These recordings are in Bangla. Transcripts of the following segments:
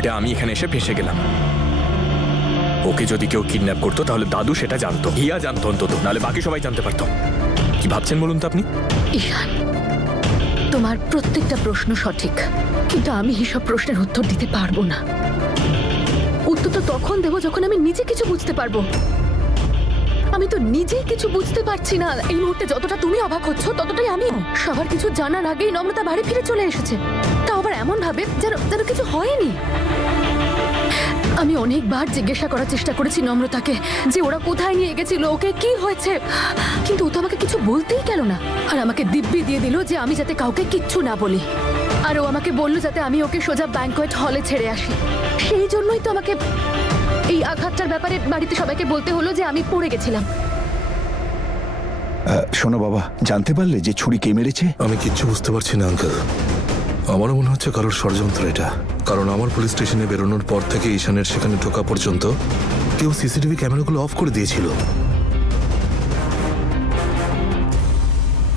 উল্টে আমি এখানে এসে ফেঁসে গেলাম। ওকে যদি কেউ কিডন্যাপ করতো তাহলে দাদু সেটা জানতো, হিয়া জানতো অন্তত, নাহলে বাকি সবাই জানতে পারতো। কি ভাবছেন বলুন তো আপনি? ঈশান, তোমার প্রত্যেকটা প্রশ্ন সঠিক, কিন্তু আমি এসব প্রশ্নের উত্তর দিতে পারবো না। উত্তর তো তখন দেবো যখন আমি নিজে কিছু বুঝতে পারবো। আমি তো নিজেই কিছু বুঝতে পারছি না। এই মুহূর্তে যতটা তুমি অবাক হচ্ছ ততটাই আমিও। সবার কিছু জানার আগেই নম্রতা বাড়ি ফিরে চলে এসেছে, তাও আবার এমন ভাবে যেন যেন কিছু হয়নি। আমি অনেকবার জিজ্ঞাসা করার চেষ্টা করেছি নম্রতাকে যে ওরা কোথায় নিয়ে গেছিল, ওকে কি হয়েছে, কিন্তু ও তো আমাকে কিছু বলতেই গেল না। আর আমাকে দিব্যি দিয়ে দিল যে আমি যাতে কাউকে কিচ্ছু না বলি। আর ও আমাকে বলল যাতে আমি ওকে সোজা ব্যাংকোয়েট হলে ছেড়ে আসি। সেই জন্যই তো আমাকে এই আঘাতটার ব্যাপারে বাড়িতে সবাইকে বলতে হলো যে আমি পড়ে গেছিলাম। শোনো বাবা, জানতে পারলে যে ছুরি কে মেরেছে? আমি কিচ্ছু বুঝতে পারছি না আঙ্কেল। আমারও মনে হচ্ছে কারোর ষড়যন্ত্র এটা, কারণ আমার পুলিশ স্টেশনে বেরোনোর পর থেকে ঈশানের সেখানে ঢোকা পর্যন্ত কেউ সিসিটিভি ক্যামেরাগুলো অফ করে দিয়েছিল।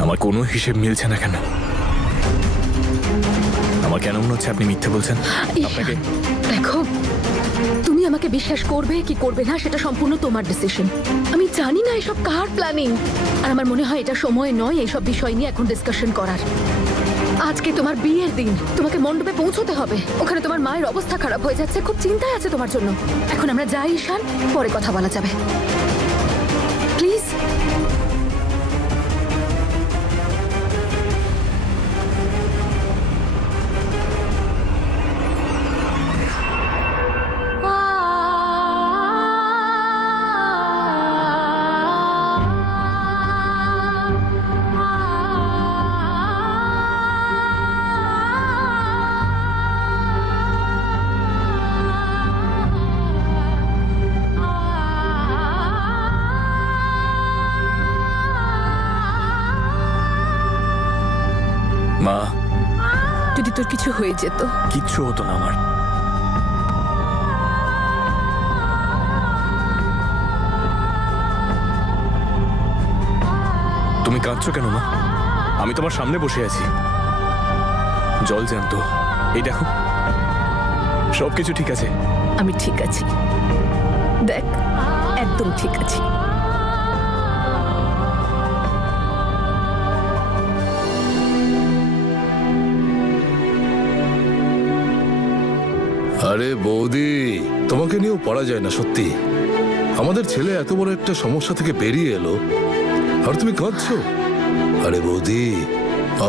আমার কোনো হিসেব মিলছে না কেন? আমার কেন মনে হচ্ছে আপনি মিথ্যে বলছেন? আপনাকে দেখো, তুমি আমাকে বিশ্বাস করবে কি করবে না সেটা সম্পূর্ণ তোমার ডিসিশন। আমি জানি না এসব কার প্ল্যানিং, আর আমার মনে হয় এটা সময় নয় এইসব বিষয় নিয়ে এখন ডিসকাশন করার। আজকে তোমার বিয়ের দিন, তোমাকে মণ্ডপে পৌঁছতে হবে। ওখানে তোমার মায়ের অবস্থা খারাপ হয়ে যাচ্ছে, খুব চিন্তায় আছে তোমার জন্য। এখন আমরা যাই ঈশান, পরে কথা বলা যাবে, প্লিজ। মা, যদি তোর কিছু হয়ে যেত। কিচ্ছু হতো না আমার। তুমি কাঁদছো কেন মা? আমি তোমার সামনে বসে আছি, জল জ্যান্ত। এই দেখো, সবকিছু ঠিক আছে। আমি ঠিক আছি, দেখ, একদম ঠিক আছি। আরে বৌদি, তোমাকে নিয়েও পড়া যায় না সত্যি। আমাদের ছেলে এত বড় একটা সমস্যা থেকে বেরিয়ে এলো, আর তুমি কাঁদছো? আরে বৌদি,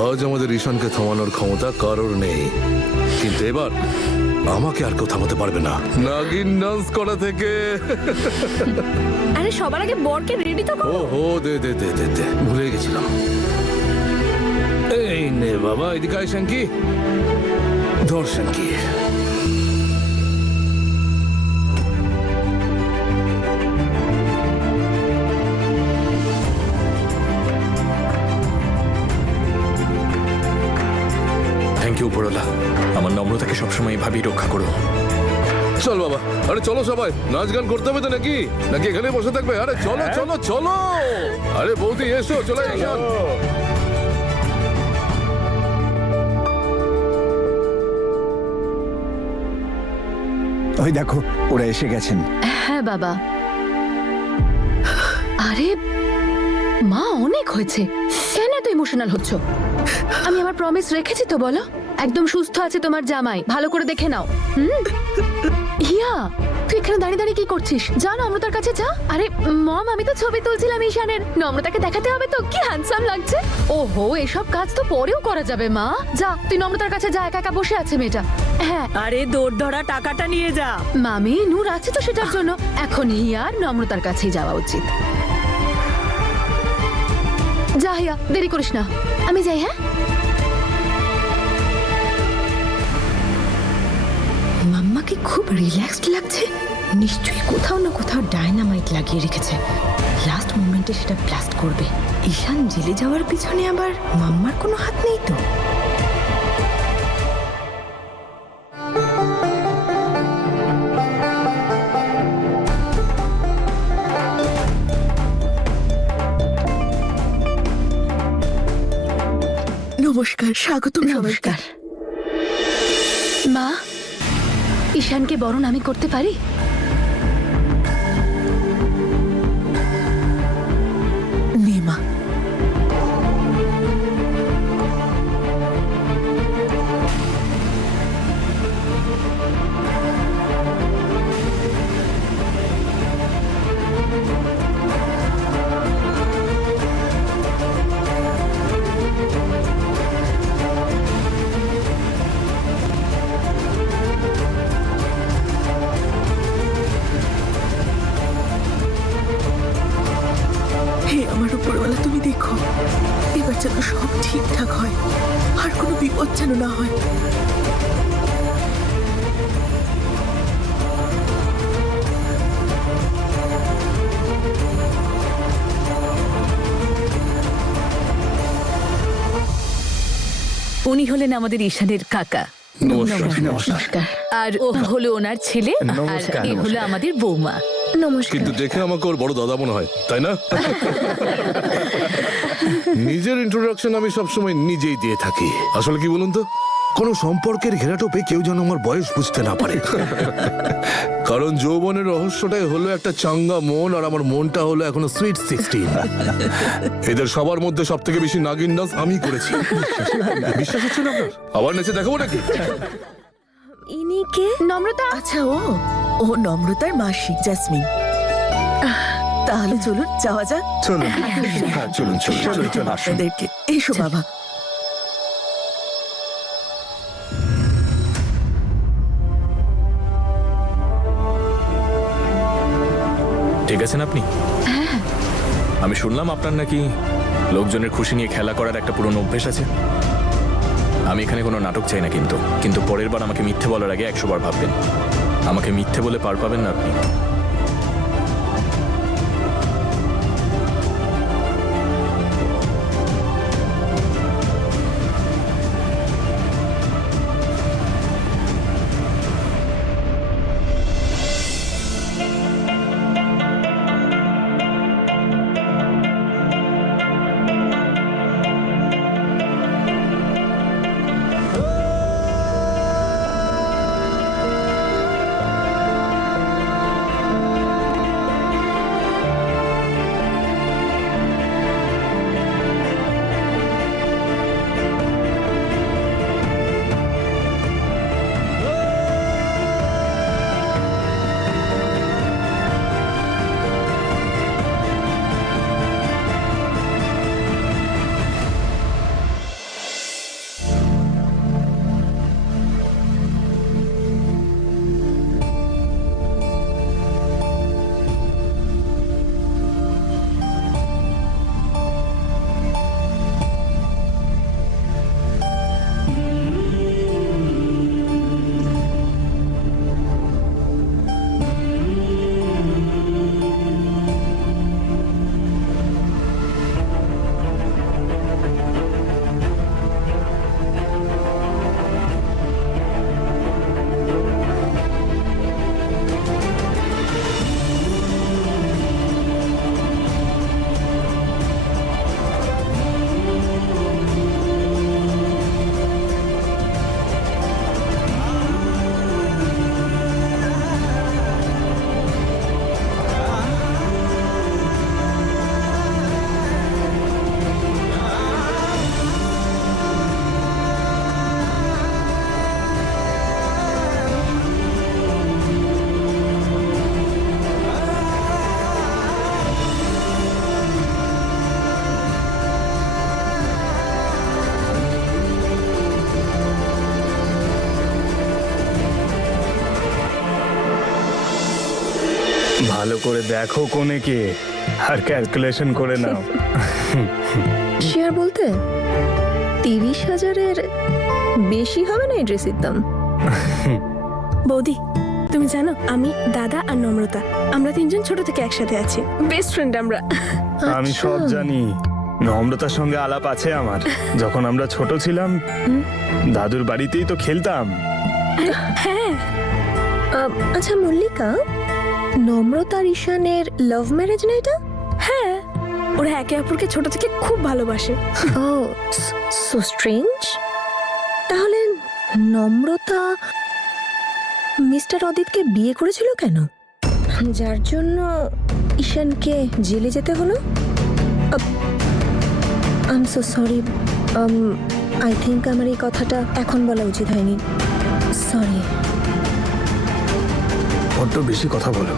আজ আমাদের ঈশানকে থামানোর ক্ষমতা কারোর নেই, কিন্তু এবার আমাকে আর কেউ থামাতে পারবে না। নাগিন ডান্স করা থেকে। আরে সবার আগে বরকে রেডি তো করো। ও দে দে দে দে দে, ভুলে গেছিলাম। এই নে বাবা, এদিকে আয় শাঙ্কি, ধর শাঙ্কি। থ্যাংক ইউ উপরওয়ালা, আমার নম্রতাকে সবসময় এভাবেই রক্ষা করো। চল বাবা, আরে চলো সবাই, নাচ গান করতে হবে তো নাকি নাকি এখানে বসে থাকবে? আরে চলো চলো চলো, আরে বৌদি এসো, চলে ঈশান। ওই দেখো, ওরা এসে গেছেন। হ্যাঁ বাবা। আরে মা, অনেক হয়েছে, কেন এত ইমোশনাল হচ্ছ? আমি আমার প্রমিস রেখেছি তো, বলো। একদম সুস্থ আছে তোমার জামাই, ভালো করে দেখে নাও। হিয়া, তুই এখানে দাঁড়িয়ে দাঁড়িয়ে কি করছিস? যা নম্রতার কাছে যা। আরে মম, আমি তো ছবি তুলছিলাম ঈশানের, নম্রতাকে দেখাতে হবে তো কি হ্যান্ডসাম লাগছে। ওহো, এসব কাজ তো পরেও করা যাবে মা। যা, তুই নম্রতার কাছে যা, একা একা বসে আছে মেয়েটা। হ্যাঁ আরে দৌড় ধরা টাকাটা নিয়ে যা। মামি, নূর আছে তো সেটার জন্য। এখন হিয়ার নম্রতার কাছেই যাওয়া উচিত। যা হিয়া, দেরি করিস না, আমি যাই। হ্যাঁ, মাম্মাকে খুব রিল্যাক্সড লাগছে। নিশ্চয়ই কোথাও না কোথাও ডায়নামাইট লাগিয়ে রেখেছে, লাস্ট মোমেন্টে সেটা ব্লাস্ট করবে। ঈশান জেলে যাওয়ার পিছনে আবার মাম্মার কোনো হাত নেই তো? নমস্কার, স্বাগত। নমস্কার মা। ঈশানকে বরণ আমি করতে পারি? নেমা, হে আমার উপরওয়ালা, তুমি দেখো এবার যেন সব ঠিকঠাক হয়, আর কোনো বিপদ যেন না হয়। উনি হলেন আমাদের ঈশানের কাকা, নমস্কার। আর ও হলো ওনার ছেলে, আর নমস্কার, এ হলো আমাদের বৌমা। নমস্কার। কিন্তু দেখে আমাকে ওর বড় দাদা মনে হয়, তাই না? নিজের ইন্ট্রোডাকশন আমি সবসময় নিজেই দিয়ে থাকি। আসলে কি বলুন তো, কোনো সম্পর্কের ঘেরাটোপে কেউ যেন আমার বয়স বুঝতে না পারে। কারণ যৌবনের রহস্যটাই হলো একটা চাঙ্গা মন, আর আমার মনটা হলো এখনো সুইট 16। এদের সবার মধ্যে সব থেকে বেশি নাগিন ডান্স আমি করেছি। বিশ্বাস হচ্ছে না আপনার? আবার নেচে দেখাবো নাকি? ইনি কে? নম্রতা। আচ্ছা, ও নম্রতার মাসি জেসমিন। তাহলে চলুন যাওয়া যাক। চলুন চলুন চলুন চলুন আসুন। আপনাদেরকে এসো বাবা। ঠিক আছেন আপনি? আমি শুনলাম আপনার নাকি লোকজনের খুশি নিয়ে খেলা করার একটা পুরনো অভ্যেস আছে। আমি এখানে কোনো নাটক চাই না, কিন্তু পরের বার আমাকে মিথ্যে বলার আগে 100 বার ভাববেন। আমাকে মিথ্যে বলে পার পাবেন না আপনি। ভালো করে দেখো কোনে কে, আর ক্যালকুলেশন করে নাও। শেয়ার বলতে 30,000-এর বেশি হবে না এই ড্রেসের দাম। বৌদি, তুমি জানো আমি, দাদা আর নম্রতা, আমরা তিনজন ছোট থেকে একসাথে আছি, বেস্ট ফ্রেন্ড আমরা। আমি সব জানি, নম্রতার সঙ্গে আলাপ আছে আমার। যখন আমরা ছোট ছিলাম দাদুর বাড়িতেই তো খেলতাম। হ্যাঁ, আচ্ছা মল্লিকা, নম্রতা আর ঈশানের লাভ ম্যারেজ না এটা? হ্যাঁ, ওরা একে অপরকে ছোট থেকে খুব ভালোবাসে। ও সো স্ট্রেঞ্জ। তাহলে নম্রতা মিস্টার অদিতকে বিয়ে করেছিল কেন, যার জন্য ঈশানকে জেলে যেতে হলো? I am so sorry, I think আমার এই কথাটা এখন বলা উচিত হয়নি, সরি। বড্ড বেশি কথা বলো।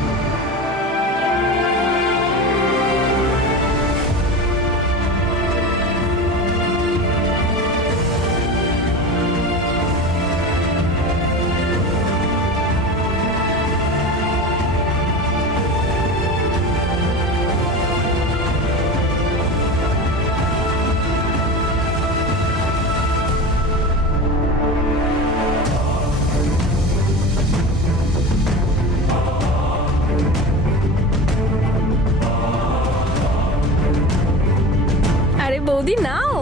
আরে বৌদি নাও।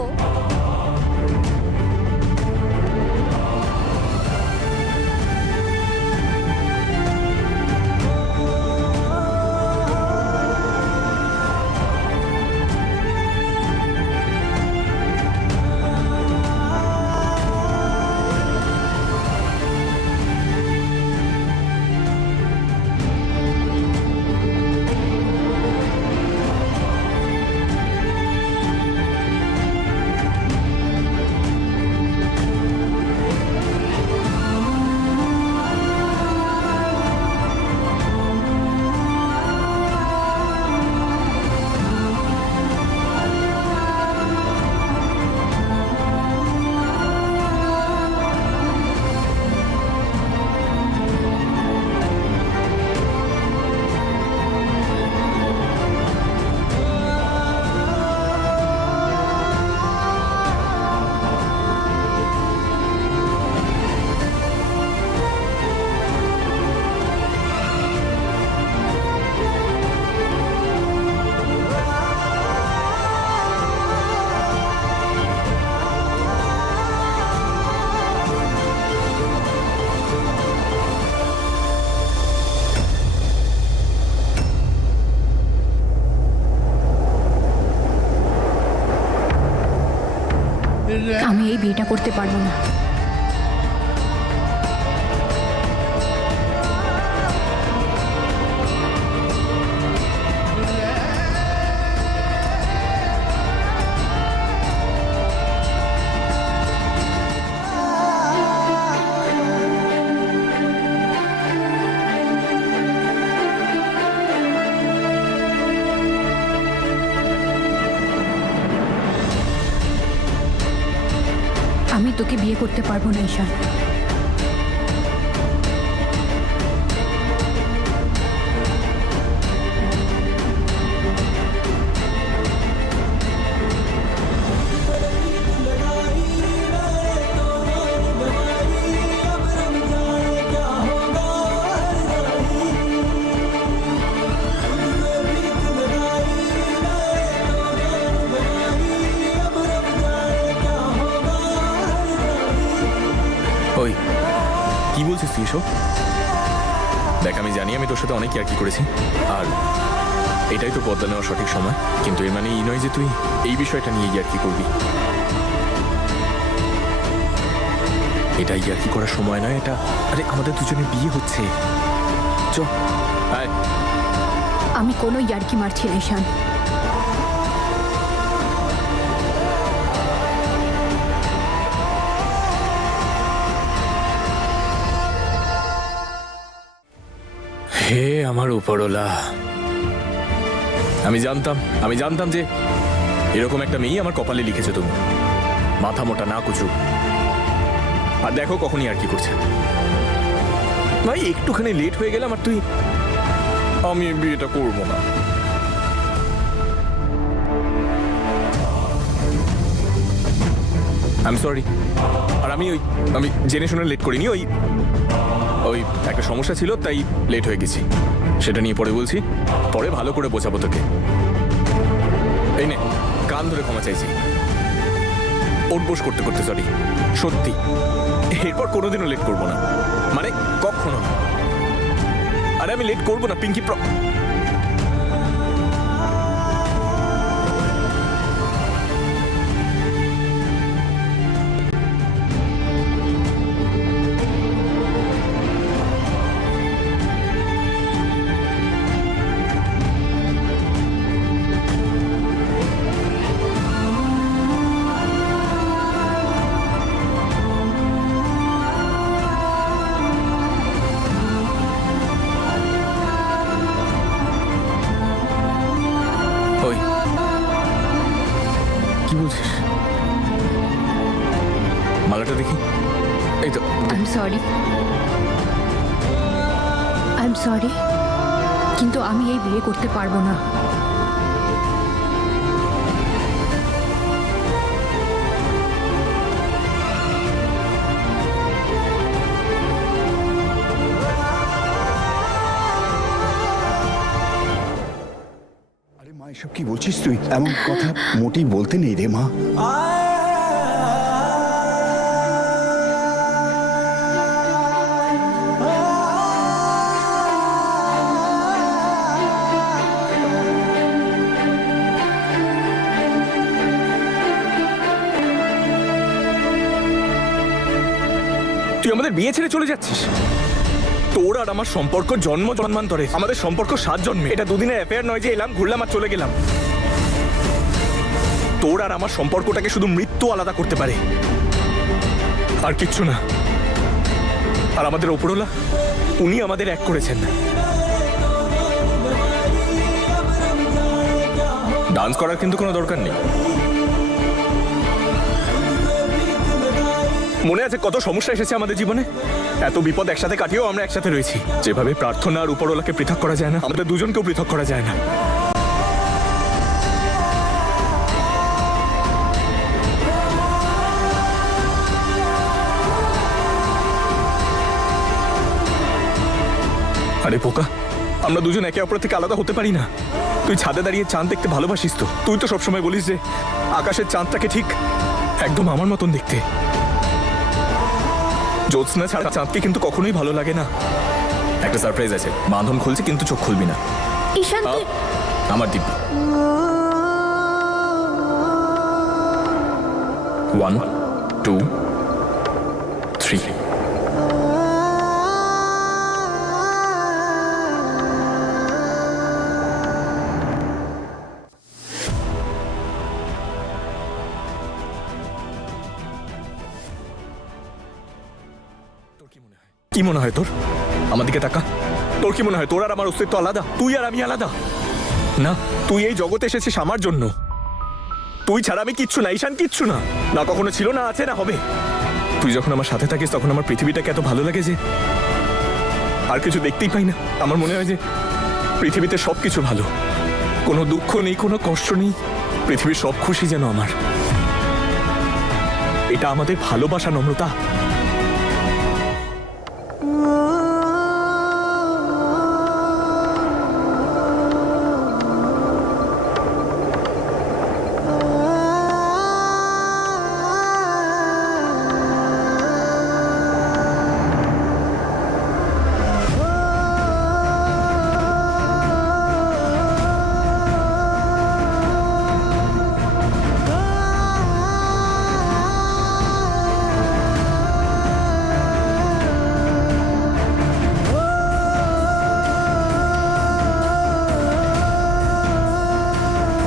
আমি এই বিয়েটা করতে পারবো না। আমি তোকে বিয়ে করতে পারবো না ঈশান। ওই কি বলছিস তুই এসব? দেখ, আমি জানি আমি তোর সাথে অনেক ইয়ার্কি করেছি, আর এটাই তো বদলা নেওয়ার সঠিক সময়, কিন্তু এর মানে এই নয় যে তুই এই বিষয়টা নিয়ে ইয়ার্কি করবি। এটা ইয়ার্কি করার সময় নয়, এটা আরে আমাদের দুজনের বিয়ে হচ্ছে। চ আয়। আমি কোনো ইয়ার্কি মারছি না ঈশান। হে আমার উপরওয়ালা, আমি জানতাম যে এরকম একটা মেয়ে আমার কপালে লিখেছে তুমি। মাথা মোটা না কুচু, আর দেখো কখনই আর কি করছে। ভাই একটুখানি লেট হয়ে গেলাম আর তুই আমি বিয়েটা করবো না। আমি সরি। আর আমি জেনে শুনে লেট করিনি, ওই একটা সমস্যা ছিল তাই লেট হয়ে গেছি। সেটা নিয়ে পরে বলছি, পরে ভালো করে বোঝাবো তোকে। এই নে কান ধরে ক্ষমা চাইছি। ওঠবোস করতে করতে সরি, সত্যি এরপর কোনোদিনও লেট করবো না, মানে কখনো না। আরে আমি লেট করবো না পিঙ্কি। মালাটা দেখি। এই তো। আই এম সরি কিন্তু আমি এই বিয়ে করতে পারবো না। আরে মা, এসব কি বলছিস তুই? এমন কথা মোটেই বলতে নেই রে মা। তুই আমাদের বিয়ে ছেড়ে চলে যাচ্ছিস? তোর আর আমার সম্পর্ক জন্ম জন্মান্তরে, আমাদের সম্পর্ক 7 জন্মে। এটা দুদিনের অ্যাফেয়ার নয় যে এলাম ঘুরলাম আর চলে গেলাম। তোর আর আমার সম্পর্কটাকে শুধু মৃত্যু আলাদা করতে পারে, আর কিচ্ছু না। আর আমাদের ওপরওয়ালা, উনি আমাদের এক করেছেন। ডান্স করার কিন্তু কোনো দরকার নেই। মনে আছে কত সমস্যা এসেছে আমাদের জীবনে? এত বিপদ একসাথে কাটিয়েও আমরা একসাথে রয়েছি। যেভাবে প্রার্থনা আর উপরওয়ালাকে পৃথক করা যায় না, আমাদের দুজনকেও পৃথক করা যায় না। আরে পোকা, আমরা দুজন একে অপর থেকে আলাদা হতে পারি না। তুই ছাদে দাঁড়িয়ে চাঁদ দেখতে ভালোবাসিস তো? তুই তো সবসময় বলিস যে আকাশের চাঁদটাকে ঠিক একদম আমার মতন দেখতে। জ্যোৎস্না ছাড়া চাঁদকে কিন্তু কখনোই ভালো লাগে না। একটা সারপ্রাইজ আছে, বাঁধন খুলছে কিন্তু চোখ খুলবি না। ঈশান, তুই আমার দিব্যি। 1 2 3। কি মনে হয় তোর? আমার দিকে তাকা। তোর কি মনে হয় তোর আর আমার অস্তিত্ব আলাদা? তুই আর আমি আলাদা না। তুই এই জগতে এসেছিস আমার জন্য। তুই ছাড়া আমি কিচ্ছু না, ঈশান কিচ্ছু না। না কখনো ছিল, না আছে, না হবে। তুই যখন আমার সাথে থাকিস তখন আমার পৃথিবীটাকে এত ভালো লাগে যে আর কিছু দেখতেই পাই না। আমার মনে হয় যে পৃথিবীতে সবকিছু ভালো, কোনো দুঃখ নেই, কোনো কষ্ট নেই। পৃথিবীর সব খুশি যেন আমার। এটা আমাদের ভালোবাসা, নম্রতা।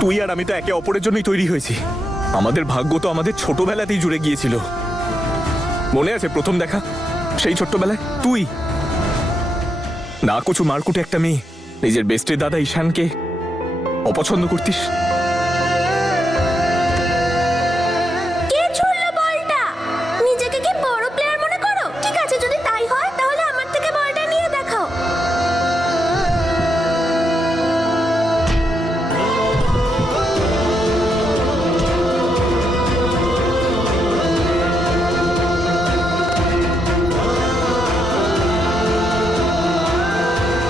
তুই আর আমি তো একে অপরের জন্যই তৈরি হয়েছি। আমাদের ভাগ্য তো আমাদের ছোটবেলাতেই জুড়ে গিয়েছিল। মনে আছে প্রথম দেখা? সেই ছোট্টবেলায় তুই না কুচু মারকুটে একটা মেয়ে নিজের বেস্টের দাদা ঈশানকে অপছন্দ করতিস। কে ছুড়লো বলটা? নিজেকে কি বড় প্লেয়ার মনে করো? ঠিক আছে, যদি তাই হয় তাহলে আমার থেকে বলটা নিয়ে দেখাও।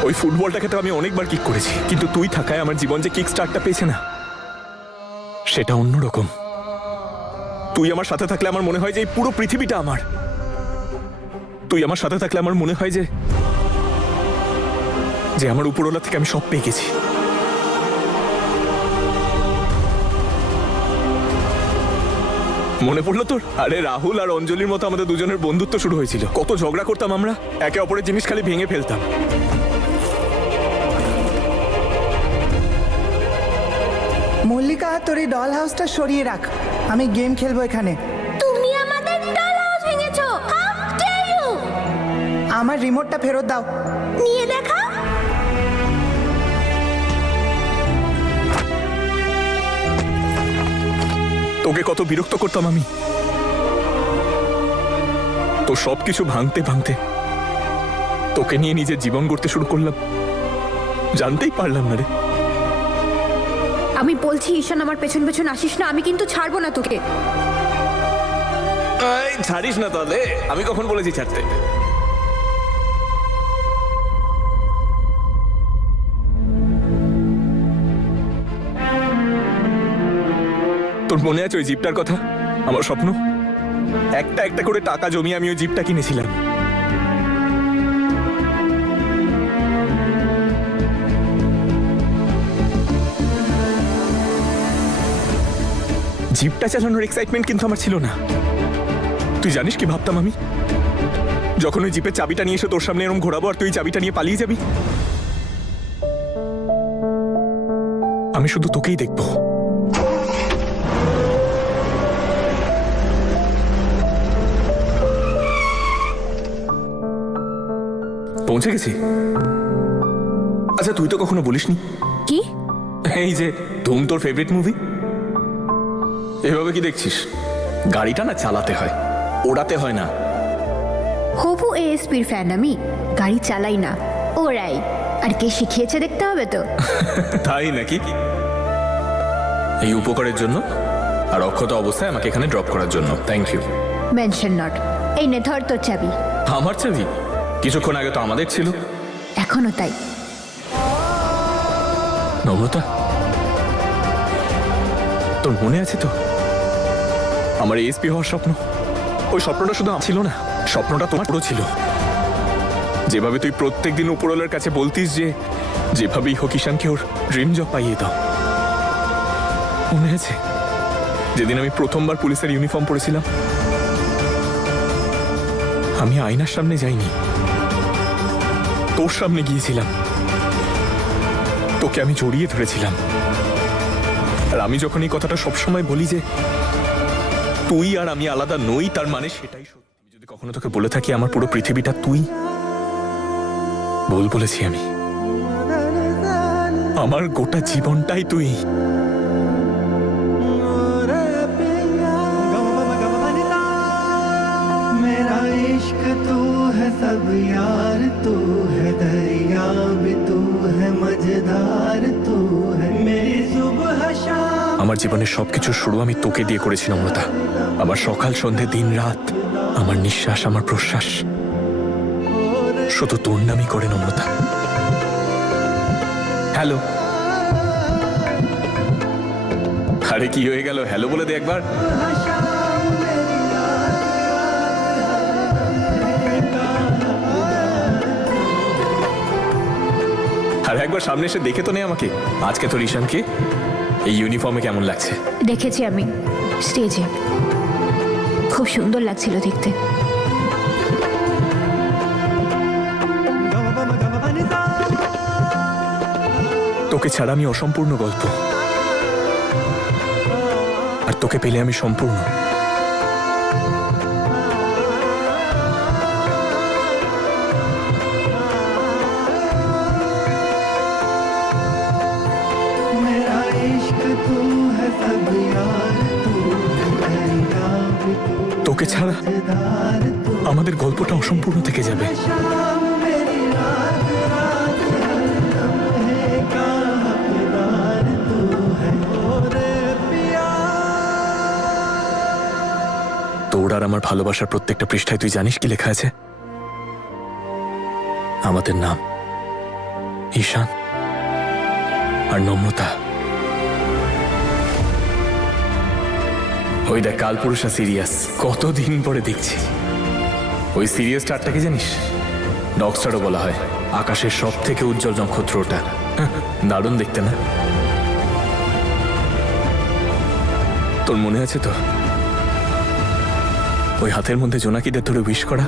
ওই ফুটবলটাকে তো আমি অনেকবার কিক করেছি, কিন্তু তুই থাকায় আমার জীবন যে কিক স্টার্টটা পেয়েছে না, সেটা অন্যরকম। তুই আমার সাথে থাকলে আমার মনে হয় যে এই পুরো পৃথিবীটা আমার। তুই আমার সাথে থাকলে আমার মনে হয় যে আমার উপরওয়ালা থেকে আমি সব পেয়ে গেছি। মনে পড়লো তোর? আরে রাহুল আর অঞ্জলির মতো আমাদের দুজনের বন্ধুত্ব শুরু হয়েছিল। কত ঝগড়া করতাম আমরা, একে অপরের জিনিস খালি ভেঙে ফেলতাম। মল্লিকা, তোর এই ডল হাউসটা সরিয়ে রাখ, আমি গেম খেলবো এখানে। তুমি আমাদের ডল হাউস ভেঙেছো। How dare you! আমার রিমোটটা ফেরত দাও। নিয়ে দেখা। তোকে কত বিরক্ত করতাম আমি। তো সবকিছু ভাঙতে ভাঙতে তোকে নিয়ে নিজের জীবন গড়তে শুরু করলাম, জানতেই পারলাম না রে। আমি বলছি ঈশান আমার পেছন পেছন আসিস না, আমি কিন্তু ছাড়বো না তোকে। এই, ছাড়িস না তাহলে। আমি কখন বলেছি ছাড়তে? তোর মনে আছে ওই জিপটার কথা? আমার স্বপ্ন, একটা একটা করে টাকা জমিয়ে আমি ওই জিপটা কিনেছিলাম। জিপটা চালানোর এক্সাইটমেন্ট কিন্তু আমার ছিল না। তুই জানিস কি ভাবতাম আমি? যখন ওই জিপের চাবিটা নিয়ে এসে তোর সামনে এরকম ঘোরাবো আর তুই চাবিটা নিয়ে পালিয়ে যাবি, আমি শুধু তোকেই দেখবো। পৌঁছে গেছি। আচ্ছা, তুই তো কখনো বলিসনি কি? এই যে ধুম তোর ফেভারিট মুভি। এভাবে কি দেখছিস? গাড়িটা না চালাতে হয়, ওড়াতে হয় না। হবু এএসপির ফ্যান আমি, গাড়ি চালাই না, ওরাই। আর কে শিখিয়েছে দেখতে হবে তো। তাই নাকি? এই উপকারের জন্য আর অক্ষত অবস্থায় আমাকে এখানে ড্রপ করার জন্য থ্যাংক ইউ। Mention not. এই নে ধর তোর চাবি। আমার চাবি? কিছুক্ষণ আগে তো আমাদের ছিল। এখনো তাই। নম্রতা, তোর মনে আছে তো আমার এসপি হওয়ার স্বপ্ন? ওই স্বপ্নটা শুধু আমার ছিল না, স্বপ্নটা তোমার পুরো ছিল। যেভাবে তুই প্রত্যেকদিন উপরওয়ালার কাছে বলতিস যে যেভাবেই হোক ঈশানকে ওর ড্রিম জব পাইয়ে দাও। মনে আছে যেদিন আমি প্রথমবার পুলিশের ইউনিফর্ম পরেছিলাম? আমি আয়নার সামনে যাইনি, তোর সামনে গিয়েছিলাম। তোকে আমি জড়িয়ে ধরেছিলাম। আর আমি যখন এই কথাটা সবসময় বলি যে তুই আর আমি আলাদা নই, তার মানে সেটাই সত্যি। আমি যদি কখনো তোকে বলে থাকি আমার পুরো পৃথিবীটা তুই, ভুল বলেছি আমি। আমার গোটা জীবনটাই তুই। मेरा इश्क तू है सब यार, तू है दरिया भी, तू है मजेदार, तू है मेरी सुबह शाम। আমার জীবনের সবকিছু শুরু আমি তোকে দিয়ে করেছি নম্রতা। আমার সকাল সন্ধে দিন রাত, আমার নিঃশ্বাস আমার প্রশ্বাস শুধু তোর নামই করে নম্রতা। হ্যালো। আরে কি হয়ে গেল? হ্যালো বলে দে একবার। আর একবার সামনে এসে দেখে তো নে আমাকে। আজকে তোর ঈশানকে এই ইউনিফর্মে কেমন লাগছে? দেখেছি আমি স্টেজে, খুব সুন্দর লাগছিল দেখতে। তোকে ছাড়া আমি অসম্পূর্ণ গল্প, আর তোকে পেলে আমি সম্পূর্ণ। मेरा इश्क तू है सब यार, तू है दरिया भी, तू তোকে ছাড়া मजेदार, तू আমাদের গল্পটা অসম্পূর্ণ থেকে যাবে। शाम मेरी रात, रात हर लम्हे का हकदार, तू है ओरे पिया। তোর আর আমার ভালোবাসার প্রত্যেকটা পৃষ্ঠায় তুই জানিস কি লেখা আছে? আমাদের নাম, ঈশান আর নম্রতা। ওই দেখ কালপুরুষা সিরিয়াস, কতদিন পরে দেখছি। ওই সিরিয়াস স্টারটাকে জানিস? ডগ স্টারও বলা হয়। আকাশের সব থেকে উজ্জ্বল নক্ষত্র ওটা। দারুণ দেখতে না? তোর মনে আছে তো ওই হাতের মধ্যে জোনাকিদের ধরে উইশ করা?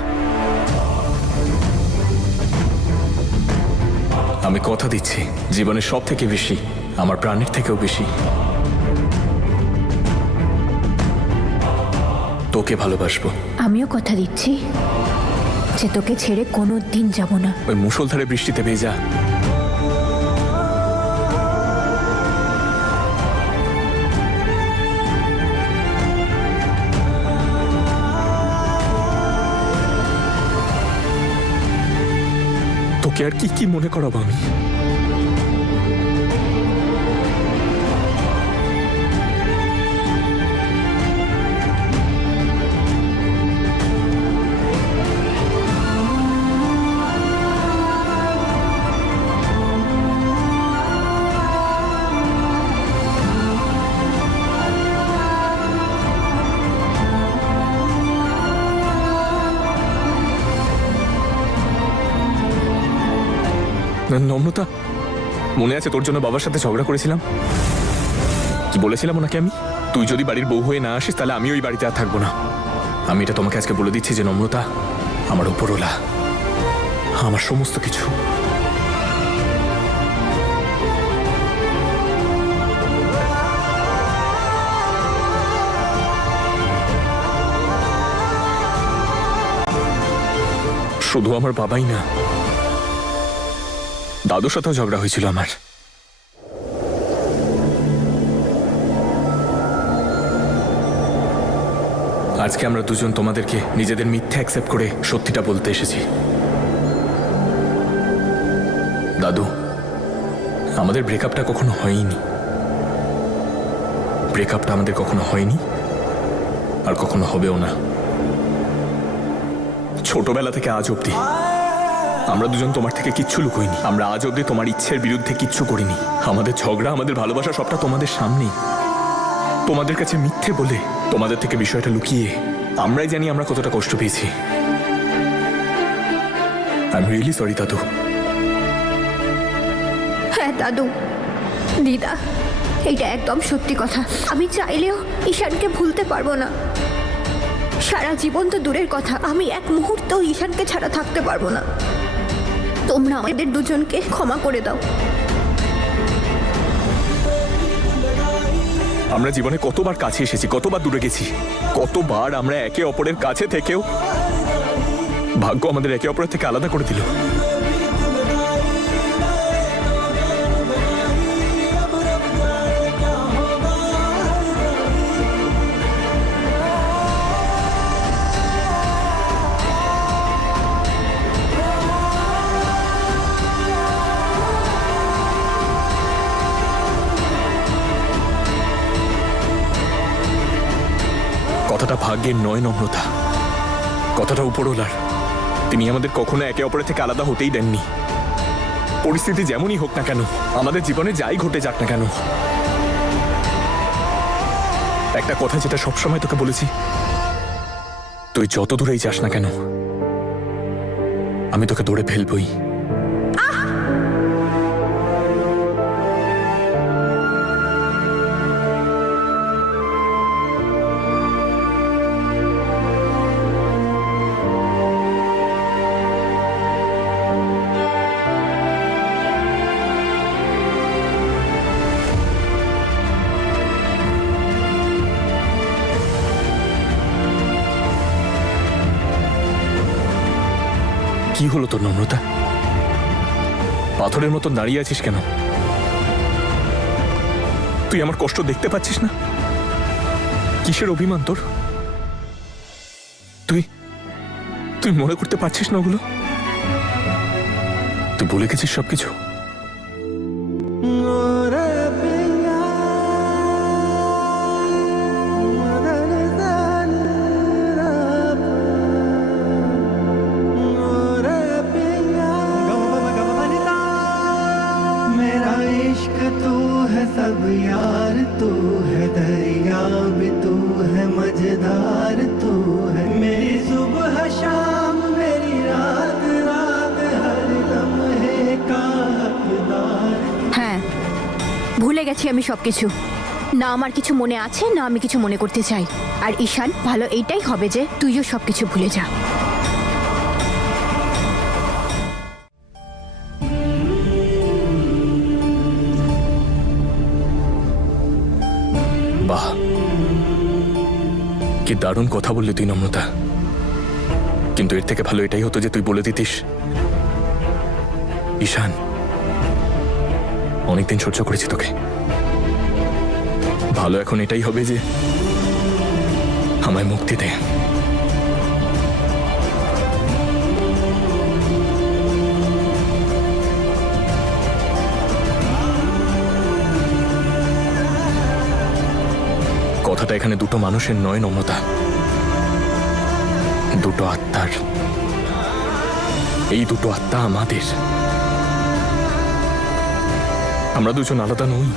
আমি কথা দিচ্ছি জীবনের সব থেকে বেশি, আমার প্রাণের থেকেও বেশি তোকে ভালোবাসবো। আমিও কথা দিচ্ছি যে তোকে ছেড়ে কোনো দিন যাব না। ওই মুষলধারে বৃষ্টিতে ভেজা তোকে আর কি কি মনে করাবো আমি? নম্রতা, মনে আছে তোর জন্য বাবার সাথে ঝগড়া করেছিলাম? কি বলেছিলাম ওনাকে আমি? তুই যদি বাড়ির বউ হয়ে না আসিস তাহলে আমি ওই বাড়িতে আর থাকবো না। আমি এটা তোমাকে আজকে বলে দিচ্ছি যে নম্রতা আমার উপরওয়ালা, আমার সমস্ত কিছু। শুধু আমার বাবাই না, দাদুর সাথেও ঝগড়া হয়েছিল আমার। আজকে আমরা দুজন তোমাদেরকে নিজেদের মিথ্যে অ্যাকসেপ্ট করে সত্যিটা বলতে এসেছি। দাদু, আমাদের ব্রেকআপটা কখনো হয়নি। ব্রেকআপটা আমাদের কখনো হয়নি আর কখনো হবেও না। ছোটবেলা থেকে আজ অব্দি আমরা দুজন তোমার থেকে কিচ্ছু লুকোইনি। আমরা আজ অব্দি তোমার ইচ্ছের বিরুদ্ধে কিচ্ছু করিনি। আমাদের ঝগড়া, আমাদের ভালোবাসা সবটা তোমাদের সামনেই, তোমাদের কাছে মিথ্যে বলে, তোমাদের থেকে বিষয়টা লুকিয়ে আমরাই জানি আমরা কতটা কষ্ট পেয়েছি। আই এম রিয়েলি সরি দাদু। হ্যাঁ দাদু, দিদা, এটা একদম সত্যি কথা। আমি চাইলেও ঈশানকে ভুলতে পারবো না। সারা জীবন তো দূরের কথা, আমি এক মুহূর্ত ঈশানকে ছাড়া থাকতে পারবো না। তোমরা আমাদের দুজনকে ক্ষমা করে দাও। আমরা জীবনে কতবার কাছে এসেছি, কতবার দূরে গেছি, কতবার আমরা একে অপরের কাছে থেকেও ভাগ্য আমাদের একে অপরের থেকে আলাদা করে দিল। কথাটা ভাগ্যের নয় নম্রতা, কথাটা উপরওয়ালার। তিনি আমাদের কখনো একে অপরের থেকে আলাদা হতেই দেননি। পরিস্থিতি যেমনই হোক না কেন, আমাদের জীবনে যাই ঘটে যাক না কেন, একটা কথা যেটা সবসময় তোকে বলেছি, তুই যত দূরেই যাস না কেন আমি তোকে দৌড়ে ফেলবই। কি হলো তোর নম্রতা? পাথরের মতন দাঁড়িয়ে আছিস কেন? তুই আমার কষ্ট দেখতে পাচ্ছিস না? কিসের অভিমান তোর? তুই তুই মনে করতে পারছিস না ওগুলো? তুই ভুলে গেছিস সবকিছু? सब यार तू है दरिया भी तू है मजेदार तू है मेरी सुबह शाम मेरी रात रात हर लम्हे का हकदार। হ্যাঁ, ভুলে গেছি আমি সবকিছু। না আমার কিছু মনে আছে, না আমি কিছু মনে করতে চাই। আর ঈশান, ভালো এইটাই হবে যে তুইও সবকিছু ভুলে যা। বাহ, কি দারুণ কথা বললি তুই নম্রতা। কিন্তু এর থেকে ভালো এটাই হতো যে তুই বলে দিতিস, ঈশান অনেকদিন সহ্য করেছি তোকে, ভালো এখন এটাই হবে যে আমায় মুক্তি দে। বিবাহটা এখানে দুটো মানুষের নয় নম্রতা, দুটো আত্মার। এই দুটো আত্মা আমাদের। আমরা দুজন আলাদা নই,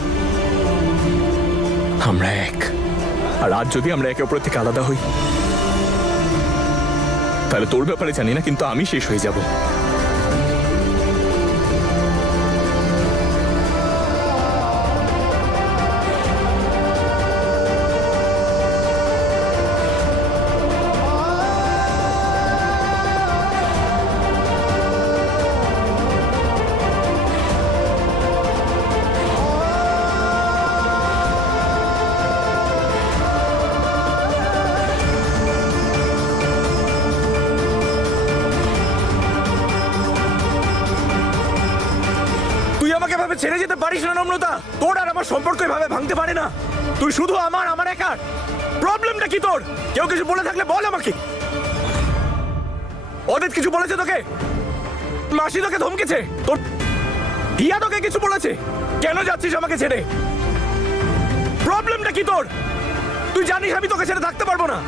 আমরা এক। আর আজ যদি আমরা একে অপরের থেকে আলাদা হই, তাহলে তোর ব্যাপারে জানি না, কিন্তু আমি শেষ হয়ে যাব। ছেড়ে যেতে পারিস না নম্রতা। তোর আর আমার সম্পর্ক এভাবে ভাঙতে পারে না। তুই শুধু আমার একার। প্রবলেমটা কি তোর? কেউ কিছু বলে থাকলে বল আমাকে। অদিত কিছু বলেছে তোকে? মাসি তোকে ধমকেছে? তোর হিয়া তোকে কিছু বলেছে? কেন যাচ্ছিস আমাকে ছেড়ে? প্রবলেমটা কি তোর? তুই জানিস আমি তোকে ছেড়ে থাকতে পারবো না।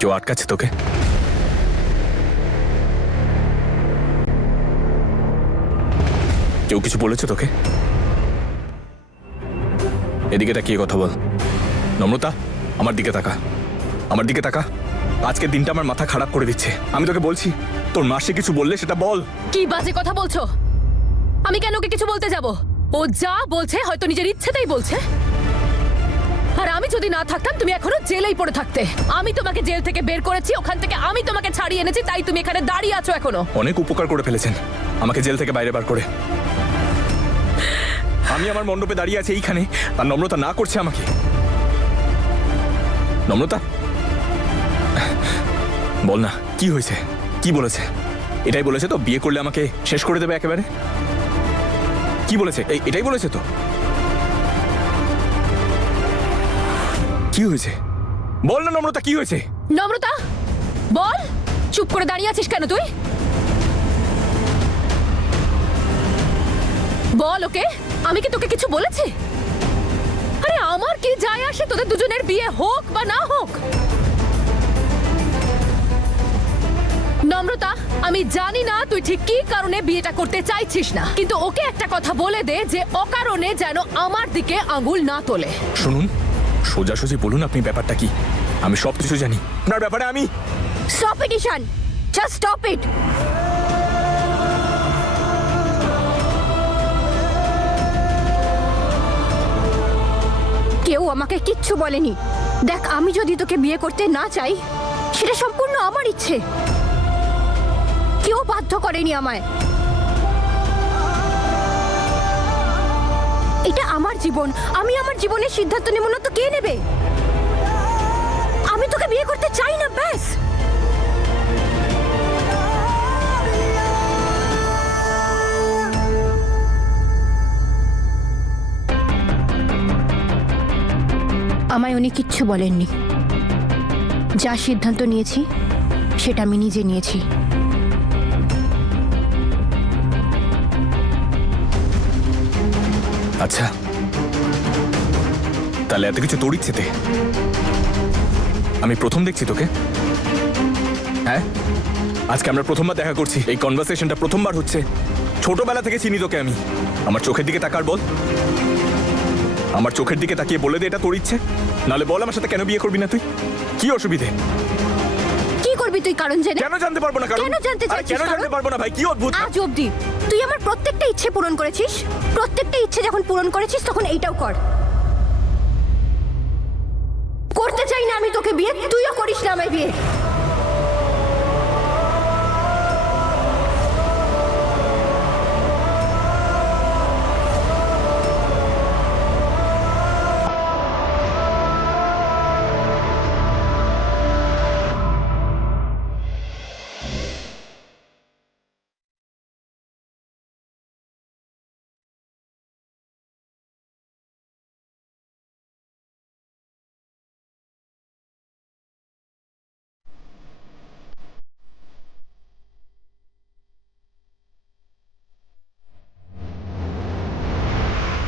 কেউ আটকাচ্ছে তোকে? কেউ কিছু বলেছে তোকে? এদিকে তাকিয়ে কথা বল। নম্রতা, আমার দিকে তাকা, আমার দিকে তাকা। আজকের দিনটা আমার মাথা খারাপ করে দিচ্ছে। আমি তোকে বলছি, তোর মাসে কিছু বললে সেটা বল। কি বাজে কথা বলছো? আমি কেন ওকে কিছু বলতে যাব? ও যা বলছে হয়তো নিজের ইচ্ছেতেই বলছে। আর আমি যদি না থাকতাম তুমি এখনো জেলেই পড়ে থাকতে। আমি তোমাকে জেল থেকে বের করেছি, ওখান থেকে আমি তোমাকে ছাড়িয়ে এনেছি, তাই তুমি এখানে দাঁড়িয়ে আছো এখনো। অনেক উপকার করে ফেলেছেন আমাকে জেল থেকে বাইরে বার করে। আমি আমার মণ্ডপে দাঁড়িয়ে আছি এইখানে, আর নম্রতা না করছে আমাকে। নম্রতা, বল না কি হয়েছে, কি বলেছে? এটাই বলেছে তো বিয়ে করলে আমাকে শেষ করে দেবে একেবারে? কি বলেছে? এটাই বলেছে তো? কি হয়েছে বল না নম্রতা, কি হয়েছে? নম্রতা বল, চুপ করে দাঁড়িয়ে আছিস কেন তুই? বল ওকে, আমি কি তোকে কিছু বলেছি? আরে আমার কি যায় আসে তোদের দুজনের বিয়ে হোক বা না হোক? নম্রতা, আমি জানি না তুই ঠিক কি কারণে বিয়েটা করতে চাইছিস না, কিন্তু ওকে একটা কথা বলে দে যে অকারণে যেন আমার দিকে আঙুল না তোলে। শুনুন, সোজাসুজি বলুন আপনি ব্যাপারটা কি। আমি সবকিছু জানি আপনার ব্যাপারে। আমি stop it Ishan, just stop it. কেউ আমাকে কিচ্ছু বলেনি। দেখ, আমি যদি তোকে বিয়ে করতে না চাই সেটা সম্পূর্ণ আমার ইচ্ছে, কেউ বাধ্য করেনি আমায়। এটা আমার জীবন, আমি আমার জীবনের সিদ্ধান্ত নেব না তো কে নেবে? আমি তোকে বিয়ে করতে চাই না, ব্যাস। আমায় উনি কিচ্ছু বলেননি। যা সিদ্ধান্ত নিয়েছি সেটা আমি নিজে নিয়েছি। আচ্ছা, তাহলে এত কিছু তোর ইচ্ছেতে? আমি প্রথম দেখছি তোকে। হ্যাঁ, আজকে আমরা প্রথমবার দেখা করছি, এই কনভারসেশনটা প্রথমবার হচ্ছে। ছোটবেলা থেকে চিনি তোকে আমি। আমার চোখের দিকে তাকার বল, আমার চোখের দিকে তাকিয়ে বলে দে এটা তোর ইচ্ছে। নালে বল আমার সাথে কেন বিয়ে করবি না তুই? কি অসুবিধে? কি করবি তুই কারণ জেনে? কেন জানতে পারবো না কারণ? কেন জানতে চাইছিস? কেন জানতে পারবো না ভাই? কি অদ্ভুত। আজ অবধি তুই আমার প্রত্যেকটা ইচ্ছে পূরণ করেছিস। প্রত্যেকটা ইচ্ছে যখন পূরণ করেছিস তখন এইটাও কর। করতে চাই না আমি তোকে বিয়ে, তুইও করিস না আমায় বিয়ে।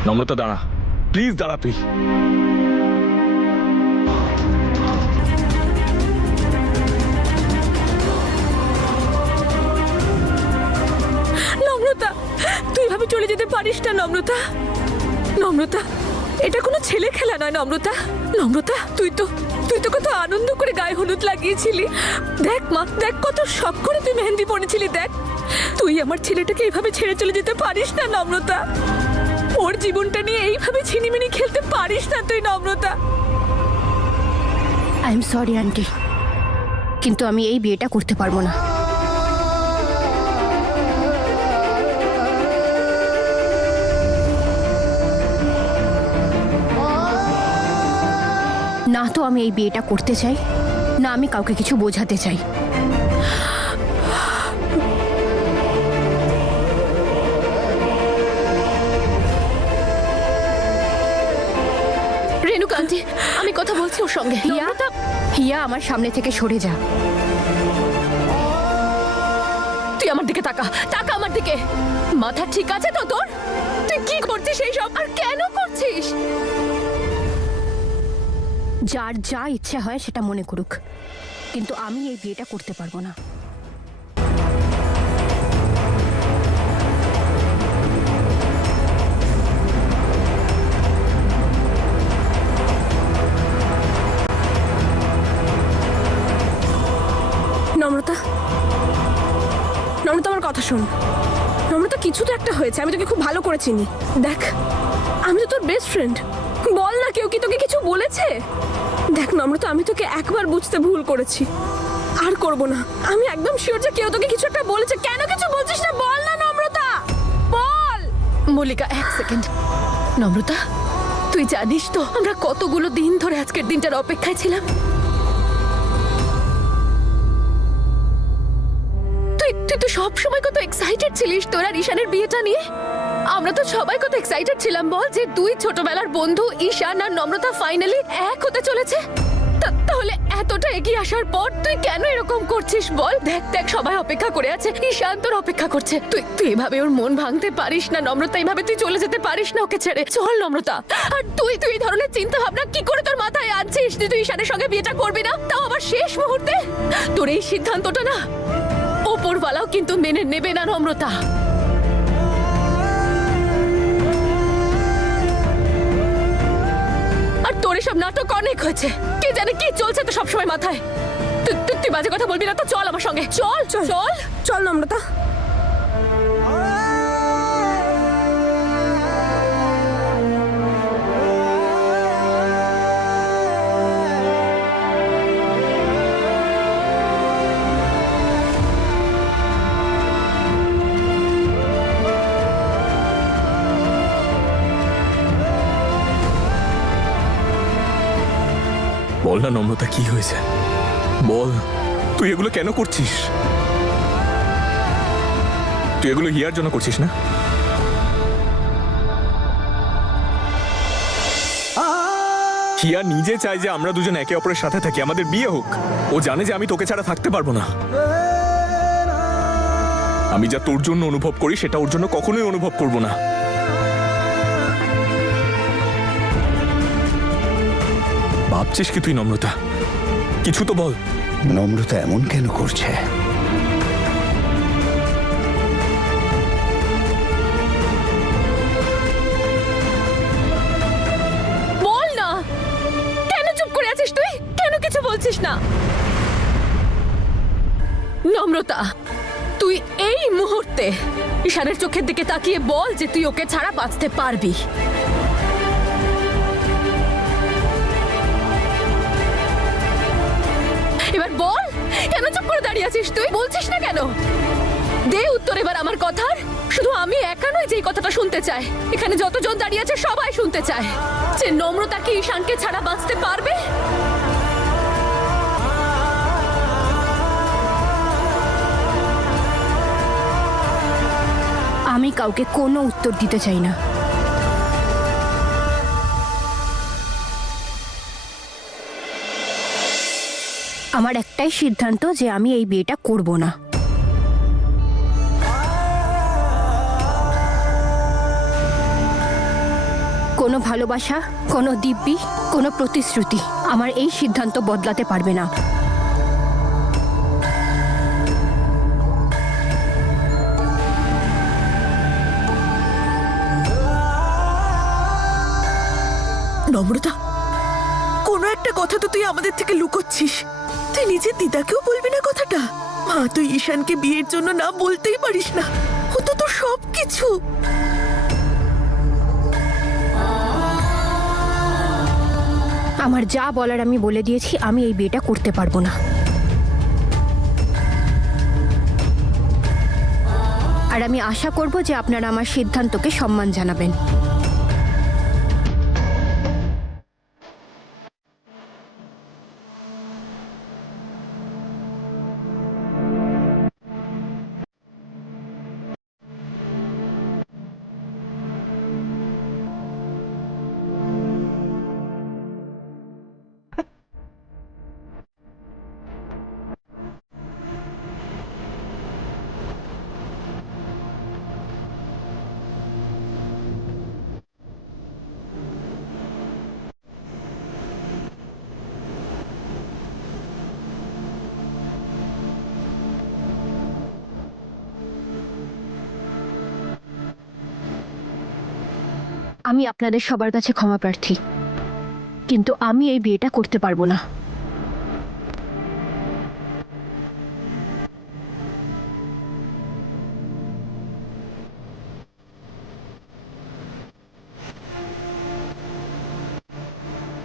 নম্রতা দাঁড়া, প্লিজ দাঁড়া তুই। নম্রতা, তুই এভাবে চলে যেতে পারিস না নম্রতা। নম্রতা, এটা কোনো ছেলে খেলা নয় নম্রতা। নম্রতা, তুই তো কত আনন্দ করে গায়ে হলুদ লাগিয়েছিলি। দেখ মা, দেখ কত শখ করে তুই মেহেন্দি পরেছিলি। দেখ, তুই আমার ছেলেটাকে এইভাবে ছেড়ে চলে যেতে পারিস না নম্রতা। ওর জীবনটা নিয়ে এইভাবে ছিনিমিনি খেলতে পারিস না তুই নম্রতা। আই এম সরি আন্টি, কিন্তু আমি এই বিয়েটা করতে পারবো না। না তো আমি এই বিয়েটা করতে চাই, না আমি কাউকে কিছু বোঝাতে চাই। রেণুকা আন্টি, আমি কথা বলছি ওর সঙ্গে। হিয়া, আমার সামনে থেকে সরে যা। তুই আমার দিকে তাকা, তাকা আমার দিকে। মাথা ঠিক আছে তো তোর? তুই কি করছিস এই সব, আর কেন করছিস? যার যা ইচ্ছে হয় সেটা মনে করুক, কিন্তু আমি এই বিয়েটা করতে পারবো না। নম্রতা, নম্রতা আমার কথা শোন। নম্রতা, কিছু তো একটা হয়েছে, আমি তোকে খুব ভালো করে চিনি। দেখ, আমি তো তোর বেস্ট ফ্রেন্ড। বল না, কেউ কি তোকে কিছু বলেছে? দেখ নম্রতা, আমি তোকে একবার বুঝতে ভুল করেছি, আর করব না। আমি একদম শিওর যে কেউ তোকে কিছু একটা বলেছে। কেন কিছু বলছিস না? বল না নম্রতা, বল। মল্লিকা, এক সেকেন্ড। নম্রতা, তুই জানিস তো আমরা কতগুলো দিন ধরে আজকের দিনটার অপেক্ষায় ছিলাম। তুই তো সব সময় কত এক্সাইটেড ছিলিস তোর আর ঈশানের বিয়েটা নিয়ে। আমরা তো সবাই কত এক্সাইটেড ছিলাম বল, যে দুই ছোটবেলার বন্ধু ঈশান আর নম্রতা ফাইনালি এক হতে চলেছে। তাহলে এতটা এগিয়ে আসার পর তুই কেন এরকম করছিস বল? দেখ দেখ, সবাই অপেক্ষা করে আছে, ঈশান তোর অপেক্ষা করছে। তুই এভাবে ওর মন ভাঙতে পারিস না নম্রতা, এইভাবে তুই চলে যেতে পারিস না ওকে ছেড়ে। চল নম্রতা। আর তুই এই ধরনের চিন্তা ভাবনা কি করে তোর মাথায় আনছিস যে তুই ঈশানের সঙ্গে বিয়েটা করবি না, তাও আবার শেষ মুহূর্তে? তোর এই সিদ্ধান্তটা না ওপরওয়ালাও কিন্তু মেনে নেবে না নম্রতা। আর তোর এসব নাটক অনেক হয়েছে, কে জানে কি চলছে তো সবসময় মাথায়। তুই বাজে কথা বলবি না তো, চল আমার সঙ্গে। চল চল চল চল নম্রতা। বল না নম্রতা, কি হয়েছে বল। তুই এগুলো কেন করছিস? তুই এগুলো হিয়ার জন্য করছিস না? হিয়া নিজে চায় যে আমরা দুজন একে অপরের সাথে থাকি, আমাদের বিয়ে হোক। ও জানে যে আমি তোকে ছাড়া থাকতে পারবো না। আমি যা তোর জন্য অনুভব করি সেটা ওর জন্য কখনোই অনুভব করব না। ভাবছিস কি তুই নম্রতা? কিছু তো বল। নম্রতা এমন কেন করছে? বল না, কেন চুপ করে আছিস তুই? কেন কিছু বলছিস না? নম্রতা, তুই এই মুহূর্তে ঈশানের চোখের দিকে তাকিয়ে বল যে তুই ওকে ছাড়া বাঁচতে পারবি। এবার বল, কেন চুপ করে দাঁড়িয়ে আছিস তুই? বলছিস না কেন? দে উত্তর এবার আমার কথার। শুধু আমি একা নয় যে কথাটা শুনতে চায়, এখানে যতজন দাঁড়িয়ে আছে সবাই শুনতে চায় যে নম্রতা কি ঈশানকে ছাড়া বাঁচতে পারবে? আমি কাউকে কোনো উত্তর দিতে চাই না। আমার একটাই সিদ্ধান্ত যে আমি এই বিয়েটা করব না। কোনো ভালোবাসা, কোনো দিব্যি, কোনো প্রতিশ্রুতি আমার এই সিদ্ধান্ত বদলাতে পারবে না। নম্রতা, কোনো একটা কথা তো তুই আমাদের থেকে লুকোচ্ছিস। তুই নিজের দিদাকেও বলবি না কথাটা? মা, তুই ঈশানকে বিয়ের জন্য না বলতেই পারিস না। ও তো তোর সব কিছু। আমার যা বলার আমি বলে দিয়েছি, আমি এই বিয়েটা করতে পারবো না। আর আমি আশা করব যে আপনারা আমার সিদ্ধান্তকে সম্মান জানাবেন। আমি আপনাদের সবার কাছে ক্ষমা প্রার্থী, কিন্তু আমি এই বিয়েটা করতে পারবো না।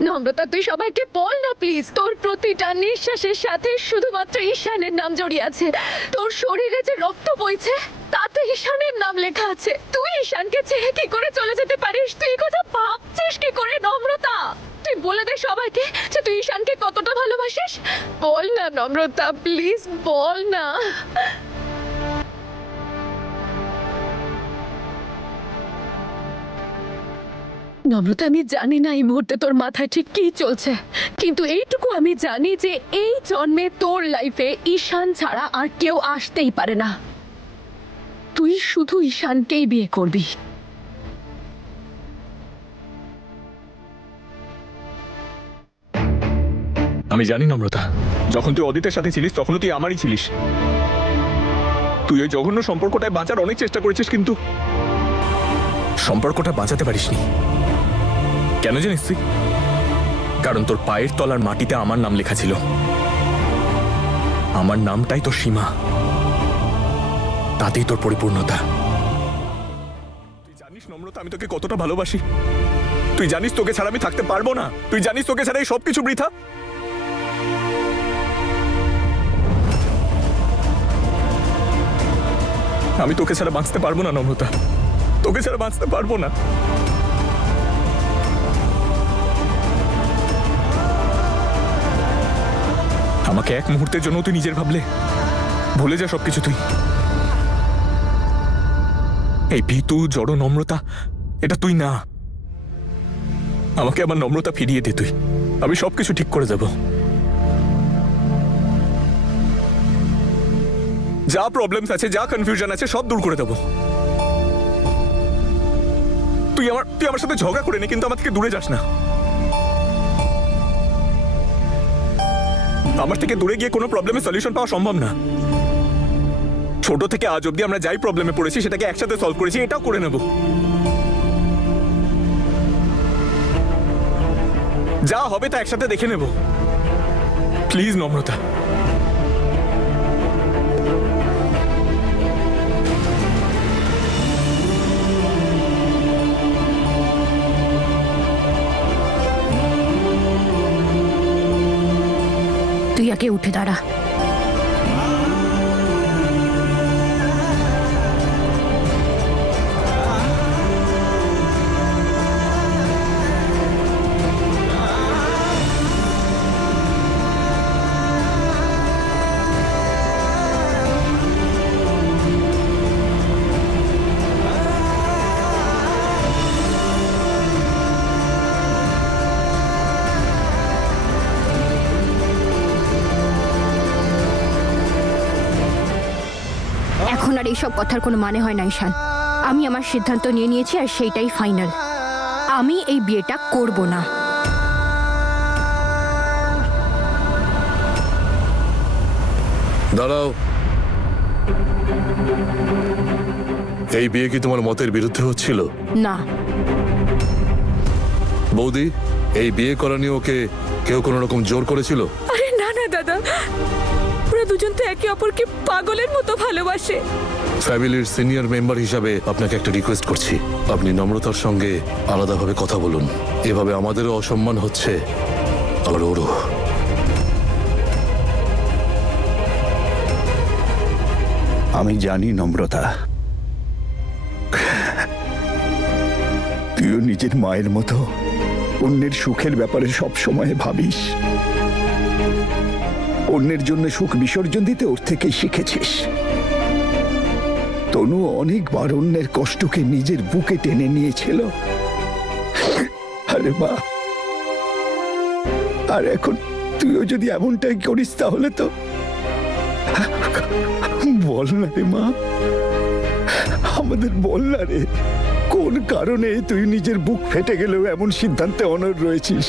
নম্রতা, তুই সবাইকে বল না প্লিজ। তোর প্রতিটা নিঃশ্বাসের সাথে শুধুমাত্র ঈশানের নাম জড়িয়ে আছে। তোর শরীরে যে রক্ত বইছে তাতে ঈশানের নাম লেখা আছে। তুই ঈশানকে ছেড়ে কি করে চলে যেতে পারিস? তুই এই কথা ভাবছিস কি করে নম্রতা? তুই বলে দে সবাইকে যে তুই ঈশানকে কতটা ভালোবাসিস। বল না নম্রতা, প্লিজ বল না। নম্রতা, আমি জানি না এই মুহূর্তে তোর মাথায় ঠিক কি চলছে, কিন্তু এইটুকু আমি জানি যে এই জন্মে তোর লাইফে ঈশান ছাড়া আর কেউ আসতেই পারে না। তুই শুধু ঈশানকেই বিয়ে করবি। আমি জানি নম্রতা, যখন তুই অদিতের সাথে ছিলিস তখনও তুই আমারই ছিলিস। তুই ওই জঘন্য সম্পর্কটায় বাঁচার অনেক চেষ্টা করেছিস, কিন্তু সম্পর্কটা বাঁচাতে পারিসনি। কেন জানিস তুই? কারণ তোর পায়ের তলার মাটিতে আমার নাম লেখা ছিল। আমার নামটাই তোর সীমা, তাতেই তোর পরিপূর্ণতা। তুই জানিস নম্রতা, আমি তোকে কতটা ভালোবাসি। তুই জানিস তোকে ছাড়া আমি থাকতে পারবো না। তুই জানিস তোকে ছাড়া এই সবকিছু বৃথা। আমি তোকে ছাড়া বাঁচতে পারবো না নম্রতা, তোকে ছাড়া বাঁচতে পারবো না। আমাকে এক মুহূর্তের জন্য তুই নিজের ভাবলে? ভুলে যা সবকিছু তুই। এই ভীতু জড় নম্রতা, এটা তুই না। আমাকে আমার নম্রতা ফিরিয়ে দে তুই, আমি সবকিছু ঠিক করে যাব। যা প্রবলেমস আছে, যা কনফিউশন আছে, সব দূর করে দেবো। তুই আমার সাথে ঝগড়া করে নে, কিন্তু আমার থেকে দূরে যাস না। আমার থেকে দূরে গিয়ে কোনো প্রবলেমের সলিউশন পাওয়া সম্ভব না। ছোট থেকে আজ অব্দি আমরা যাই প্রবলেমে পড়েছি সেটাকে একসাথে সলভ করেছি, এটাও করে নেব। যা হবে তা একসাথে দেখে নেব। প্লিজ নম্রতা। তুই আগে উঠে দাঁড়া। এখন আর এইসব কথার কোনো মানে হয় না ঈশান। আমি আমার সিদ্ধান্ত নিয়ে নিয়েছি আর সেইটাই ফাইনাল। আমি এই বিয়েটা করব না। দাঁড়াও, এই বিয়ে কি তোমার মতের বিরুদ্ধে হচ্ছিল? না, বৌদি, এই বিয়ে করা নিয়ে ওকে কেউ কোনো রকম জোর করেছিল? আরে না না দাদা, ওরা দুজন তো একে অপরকে পাগলের মতো ভালোবাসে। ফ্যামিলির সিনিয়র মেম্বার হিসাবে আপনাকে একটা রিকোয়েস্ট করছি, আপনি নম্রতার সঙ্গে আলাদাভাবে কথা বলুন। এভাবে আমাদেরও অসম্মান হচ্ছে, আবার ওরও। আমি জানি নম্রতা, তুইও নিজের মায়ের মতো অন্যের সুখের ব্যাপারে সব সময় ভাবিস। অন্যের জন্য সুখ বিসর্জন দিতে ওর থেকে শিখেছিস। তনু অনেকবার অন্যের কষ্টকে নিজের বুকে টেনে নিয়েছিল। আরে মা, আর এখন তুইও যদি এমনটাই করিস তাহলে তো বল না রে মা, আমাদের বল না রে, কোন কারণে তুই নিজের বুক ফেটে গেলেও এমন সিদ্ধান্তে অনড় রয়েছিস?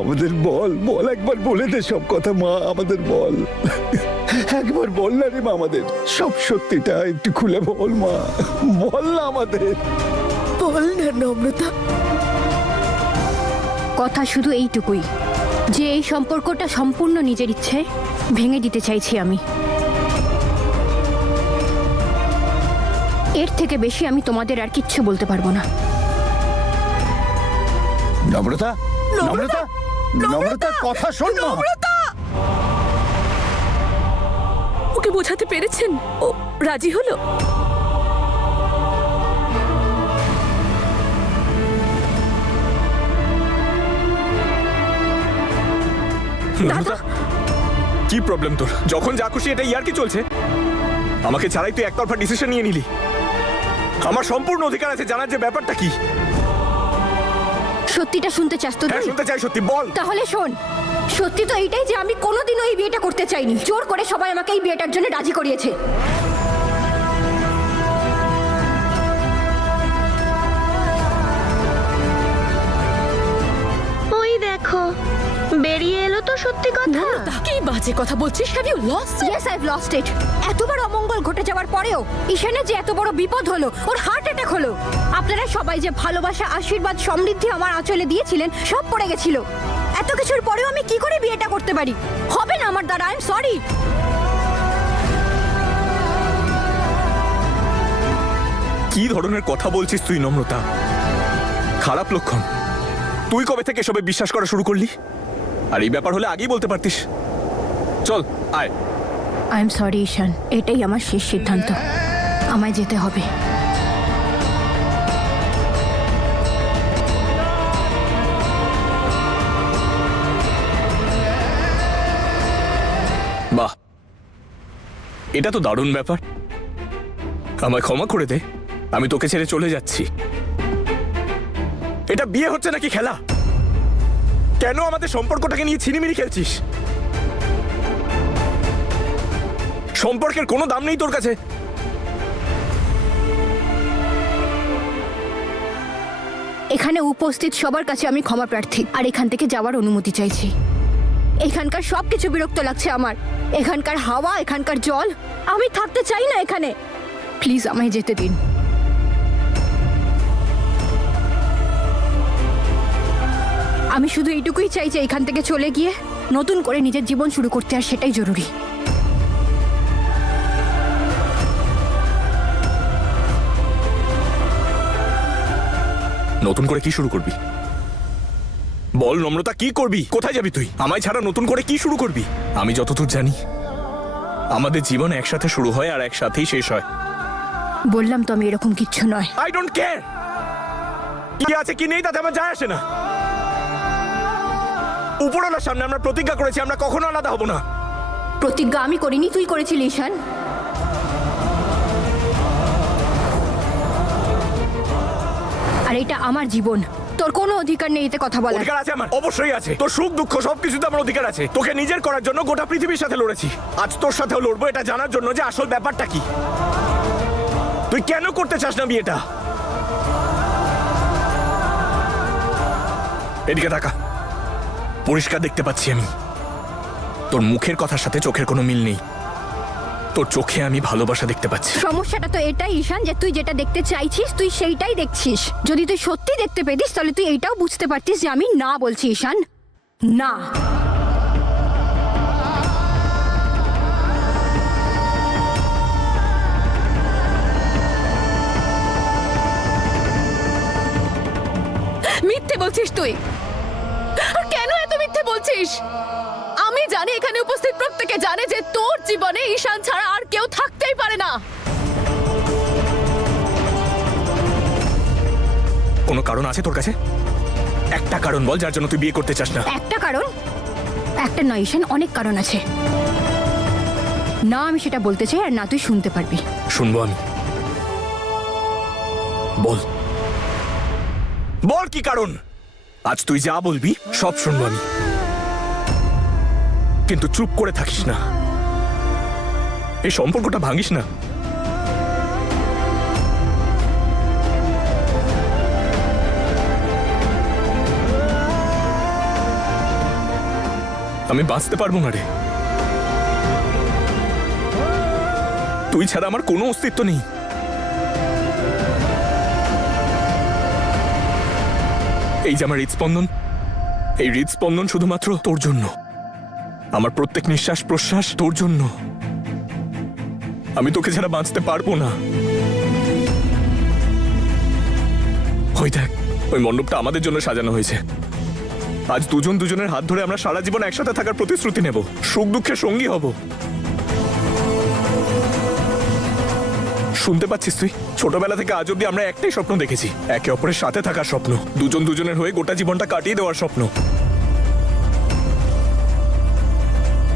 আমাদের বল, বল, একবার বলে দে সব কথা মা, আমাদের বল, একবার বল না রে মা, আমাদের সব সত্যিটা একটু খুলে বল মা, বল না আমাদের। বল না নম্রতা। কথা শুধু এইটুকুই যে এই সম্পর্কটা সম্পূর্ণ নিজের ইচ্ছে ভেঙে দিতে চাইছি আমি। এর থেকে বেশি আমি তোমাদের আর কিচ্ছু বলতে পারবো না। নম্রতা, নম্রতা, নম্রতা, কথা শোন মা। ওকে বোঝাতে পেরেছেন? ও রাজি হলো? নম্রতা, কি প্রবলেম তোর? যখন যা খুশি এটা ইয়ার কি চলছে? আমাকে ছাড়াই তুই একতরফা ডিসিশন নিয়ে নিলি। আমার সম্পূর্ণ অধিকার আছে জানার যে ব্যাপারটা কি। সত্যিটা শুনতে চাস তো? হ্যাঁ, শুনতে চাই, সত্যি বল। তাহলে শোন, সত্যি তো এইটাই যে আমি কোনোদিনও এই বিয়েটা করতে চাইনি। জোর করে সবাই আমাকে এই বিয়েটার জন্য রাজি করিয়েছে। ওই দেখো, বেরিয়ে এলো তো সত্যি কথা। কি বাজে কথা বলছিস? Have you lost? Yes, I've lost it. এতবার অমঙ্গল ঘটে যাওয়ার পরেও ঈশানের যে এত বড় বিপদ হলো, ওর হার্ট অ্যাটাক হলো, আপনারা সবাই যে ভালোবাসা, আশীর্বাদ, সমৃদ্ধি আমার আঁচলে দিয়েছিলেন সব পড়ে গেছিল। এত কিছুর পরেও আমি কি করে বিয়েটা করতে পারি? হবে না আমার দ্বারা। I am sorry. কি ধরনের কথা বলছিস তুই নম্রতা? খারাপ লক্ষণ। তুই কবে থেকে এসবে বিশ্বাস করা শুরু করলি? আর এই ব্যাপার হলে আগেই বলতে পারতিস। চল আয়। আই এম সরি ঈশান, এটাই আমার শেষ সিদ্ধান্ত। আমায় যেতে হবে। বাহ, এটা তো দারুণ ব্যাপার। আমায় ক্ষমা করে দে, আমি তোকে ছেড়ে চলে যাচ্ছি। এটা বিয়ে হচ্ছে নাকি খেলা? কেন আমাদের সম্পর্কটাকে নিয়ে ছিনিমিনি খেলছিস? সম্পর্কের কোনো দাম নেই তোর কাছে? এখানে উপস্থিত সবার কাছে আমি ক্ষমা প্রার্থী, আর এখান থেকে যাওয়ার অনুমতি চাইছি। এখানকার সবকিছু বিরক্ত লাগছে আমার। এখানকার হাওয়া, এখানকার জল, আমি থাকতে চাই না এখানে। প্লিজ আমায় যেতে দিন। আমি শুধু এইটুকুই চাই যে এখান থেকে চলে গিয়ে নতুন করে নিজের জীবন শুরু করতে, আর সেটাই জরুরি। নতুন করে কি শুরু করবি? বল নম্রতা, কি করবি? কোথায় যাবি তুই? আমায় ছাড়া নতুন করে কি শুরু করবি? আমি যতদূর জানি আমাদের জীবন একসাথে শুরু হয় আর একসাথেই শেষ হয়। বললাম তো আমি এরকম কিচ্ছু নয়। আই ডোন্ট কেয়ার কি আছে কি নেই, তাতে আমার যায় আসে না। উপরওয়ালার সামনে আমরা প্রতিজ্ঞা করেছি আমরা কখনো আলাদা হব না। প্রতিজ্ঞা আমি করিনি, তুই করেছিলি ঈশান। আর এটা আমার জীবন, তোর কোনো অধিকার নেই এতে কথা বলার। অধিকার আছে আমার, অবশ্যই আছে। তোর সুখ দুঃখ সবকিছুতে আমার অধিকার আছে। তোকে নিজের করার জন্য গোটা পৃথিবীর সাথে লড়েছি, আজ তোর সাথেও লড়বো এটা জানার জন্য যে আসল ব্যাপারটা কি। তুই কেন করতে চাস না বিয়েটা? এদিকে তাকা, পরিষ্কার দেখতে পাচ্ছি আমি তোর মুখের কথার সাথে চোখের কোনো মিল নেই। তোর চোখে আমি ভালোবাসা দেখতে পাচ্ছি। সমস্যাটা তো এটাই ঈশান যে তুই যেটা দেখতে চাইছিস তুই সেইটাই দেখছিস। যদি তুই সত্যি দেখতে পেতিস তাহলে তুই এইটাও বুঝতে পারতিস যে আমি না বলছি ঈশান, না। মিথ্যে বলছিস তুই। আর কেন এত মিথ্যে বলছিস? আমি জানি, এখানে উপস্থিত প্রত্যেকে জানে যে তোর জীবনে ঈশান ছাড়া আর কেউ থাকতেই পারে না। কোনো কারণ আছে তোর কাছে? একটা কারণ বল যার জন্য তুই বিয়ে করতে চাস না। একটা কারণ? একটা নয় ঈশান, অনেক কারণ আছে। না আমি সেটা বলতে চাই আর না তুই শুনতে পারবি। শুনবো আমি, বল বল কি কারণ? আজ তুই যা বলবি সব শুনবো আমি, কিন্তু চুপ করে থাকিস না, এই সম্পর্কটা ভাঙিস না। আমি বাঁচতে পারবো না রে, তুই ছাড়া আমার কোনো অস্তিত্ব নেই। এই যে আমার হৃদস্পন্দন, এই হৃদস্পন্দন শুধুমাত্র তোর জন্য, আমার প্রত্যেক নিঃশ্বাস প্রশ্বাস তোর জন্য। আমি তোকে ছাড়া বাঁচতে পারবো না। ওই দেখ, ওই মণ্ডপটা আমাদের জন্য সাজানো হয়েছে। আজ দুজন দুজনের হাত ধরে আমরা সারা জীবন একসাথে থাকার প্রতিশ্রুতি নেব, সুখ দুঃখে সঙ্গী হব। শুনতে পাচ্ছিস তুই? ছোটবেলা থেকে আজ অব্দি আমরা একটাই স্বপ্ন দেখেছি, একে অপরের সাথে থাকার স্বপ্ন, দুজন দুজনের হয়ে গোটা জীবনটা কাটিয়ে দেওয়ার স্বপ্ন।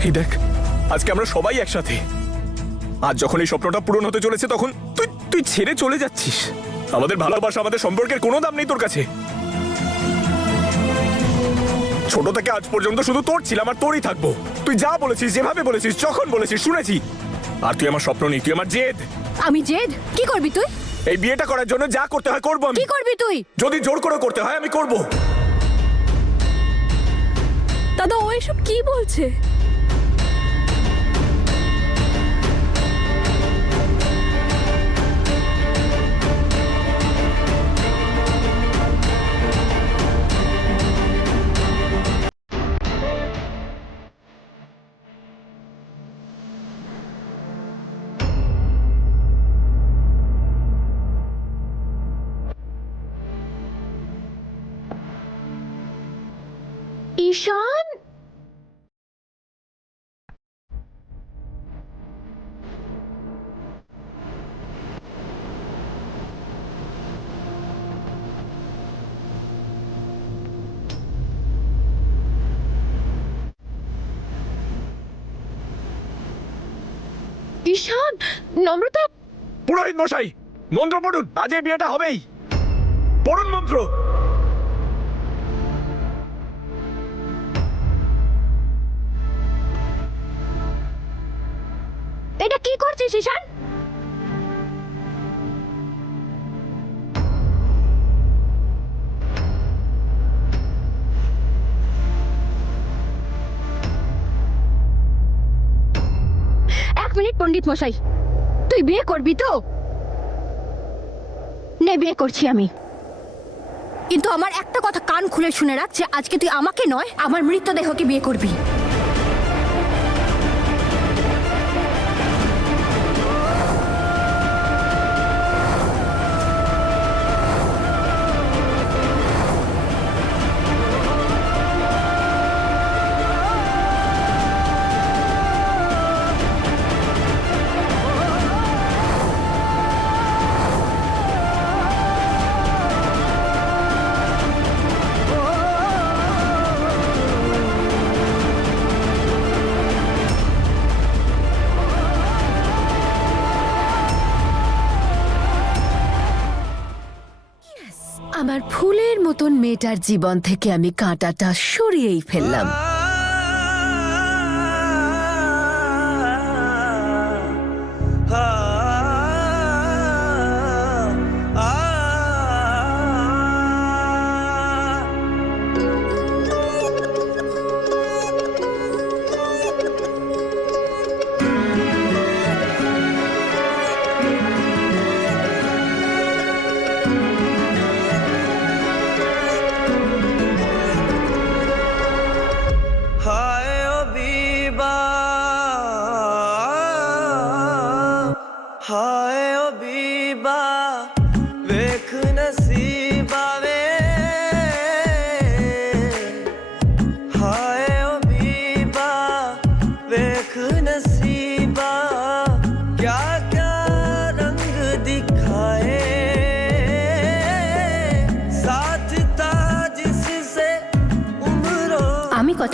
এই দেখ, আজকে আমরা সবাই একসাথে। আজ যখন এই স্বপ্নটা পূরণ হতে চলেছে তখন তুই ছেড়ে চলে যাচ্ছিস। আমাদের ভালোবাসা, আমাদের সম্পর্কের কোনো দাম নেই তোর কাছে। ছোট থেকে আজ পর্যন্ত শুধু তোর ছিলাম আর তোরই থাকবো। তুই যা বলেছিস, যেভাবে বলেছিস, যখন বলেছিস শুনেছি। আর তুই আমার স্বপ্ন নেই, তুই আমার জেদ। আমি জেদ? কি করবি তুই? এই বিয়েটা করার জন্য যা করতে হয় করবো আমি। কি করবি তুই? যদি জোর করে করতে হয় আমি করব। দাদা ও এসব কি বলছে? ঈশান, ঈশান, নম্রতা। পুরোহিত মশাই, মন্ত্র পড়ুন, আজ এই বিয়েটা হবেই। পড়ুন মন্ত্র। এটা কি করছিস ঈশান? এক মিনিট পণ্ডিত মশাই, তুই বিয়ে করবি তো? নে, বিয়ে করছি আমি। কিন্তু আমার একটা কথা কান খুলে শুনে রাখ যে আজকে তুই আমাকে নয়, আমার মৃতদেহকে বিয়ে করবি। আমার ফুলের মতন মেয়েটার জীবন থেকে আমি কাঁটাটা সরিয়েই ফেললাম।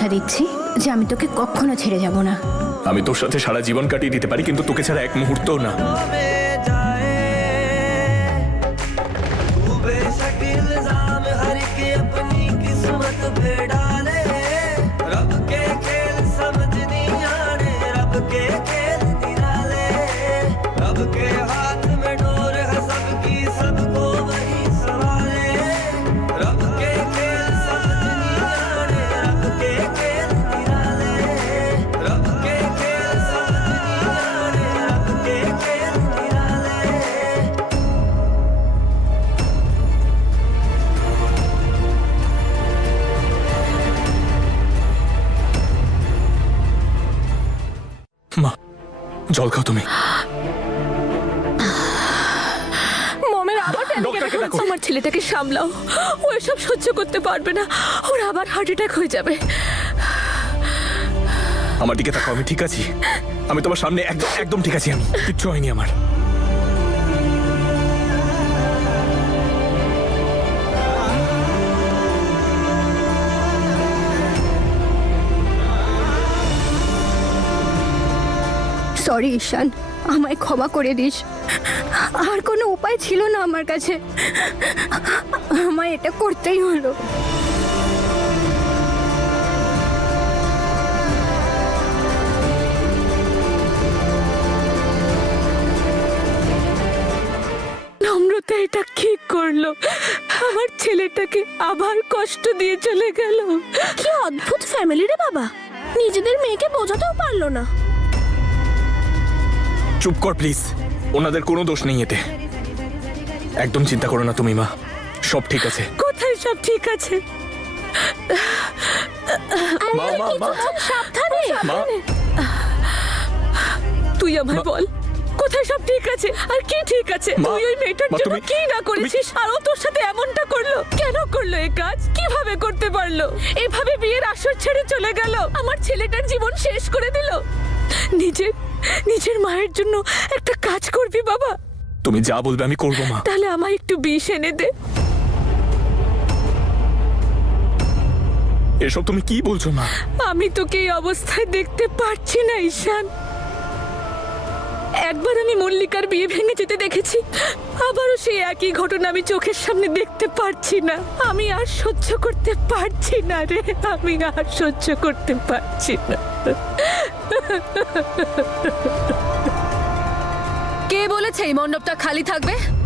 কথা দিচ্ছি যে আমি তোকে কখনো ছেড়ে যাব না। আমি তোর সাথে সারা জীবন কাটিয়ে দিতে পারি, কিন্তু তোকে ছাড়া এক মুহূর্তও না। মা, জল খাও তুমি। মমের আবার panic ডক্টরকে attack ডাকো। হচ্ছে। আমার ছেলেটাকে সামলাও, ও এসব সহ্য করতে পারবে না, ওর আবার হার্ট অ্যাটাক হয়ে যাবে। আমার দিকে তাকাও, আমি ঠিক আছি। আমি তোমার সামনে একদম একদম ঠিক আছি, আমি কিচ্ছু হয়নি আমার। সরি ঈশান, আমায় ক্ষমা করে দিস। আর কোনো উপায় ছিল না আমার কাছে, আমায় এটা করতেই হলো। নম্রতা এটা কি করলো? আমার ছেলেটাকে আবার কষ্ট দিয়ে চলে গেল। কি অদ্ভুত ফ্যামিলি রে বাবা, নিজেদের মেয়েকে বোঝাতেও পারলো না। চুপ কর প্লিজ, ওনাদের কোনো দোষ নেই এতে। একদম চিন্তা করো না তুমি মা, সব ঠিক আছে। কোথায় সব ঠিক আছে? মা মা মা সাবধানে। মা, তুই আমায় বল, কোথায় সব ঠিক আছে আর কি ঠিক আছে? মা, তুই ওই মেয়েটার মা, জন্য তুমি- কি না করেছিস, আর ও তোর সাথে এমনটা করলো? কেন করলো এই কাজ? কিভাবে করতে পারলো? এভাবে বিয়ের আসর ছেড়ে চলে গেল, আমার ছেলেটার জীবন শেষ করে দিল। নিজের মায়ের জন্য একটা কাজ করবি বাবা? তুমি যা বলবে আমি করবো মা। তাহলে আমায় একটু বিষ এনে দে। এসব তুমি কি বলছো মা? আমি তোকে এই অবস্থায় দেখতে পারছি না ঈশান। একবার আমি মল্লিকার বিয়ে ভেঙে যেতে দেখেছি, আবারও সেই একই ঘটনা আমি চোখের সামনে দেখতে পারছি না। আমি আর সহ্য করতে পারছি না রে, আমি আর সহ্য করতে পারছি না। কে বলেছে এই মণ্ডপটা খালি থাকবে?